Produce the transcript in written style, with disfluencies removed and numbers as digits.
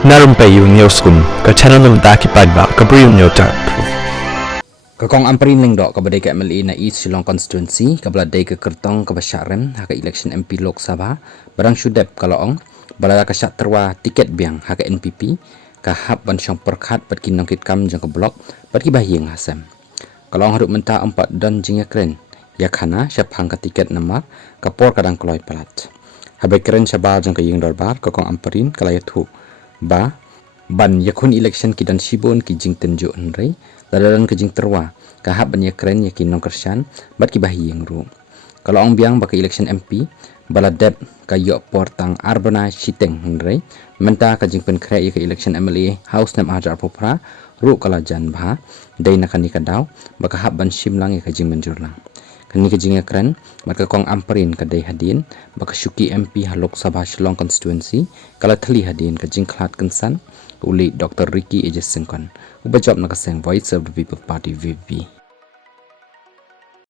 Na Rympei U ke channel nabynta ki paidbah ke Bri U Hynñiewtrep. Kakong Ampareen ling dok kabadai ka MLA na ïasyllok constituency kabaladai ke kyrteng ke basharim haka election MP Lok Sabha barang syudep kalaong balada ka shah tyrwa tiket biang haka NPP ka hab ban syong perkhat pat kinong kitkam jang ke blok pat ki bahaïing hasem kalaong haruk menta 4 dan jingya kren ya khana syap hang ka tiket nama kapor kadang keloi palat habai kren syaba jang ke ying dorbar kakong Ampareen kalaya thu ba ban yakun election ki dan Shibun ki jing tenjo nrei ladaran ke jing tyrwa ka hab ban yakren yakin nongkyrshan bat ki bahaïing ru kalau ong biang baka election MP baladep ka yok portang arbana shiteng nrei menta ka jing pen kre ke election MLA house nam ajar popra ru kala jan bha dei nakani ka daw baka hab ban shimlang ka jing menjurlang kani ke jing yakren maka kong Ampareen ka dei hadin baka syuki MP Lok Sabha Shillong constituency kala thali hadin ka jing khlat Kyrshan uli Dr. Ricky Ejes Sengkon ubajab nakaseng Voice of the People Party VP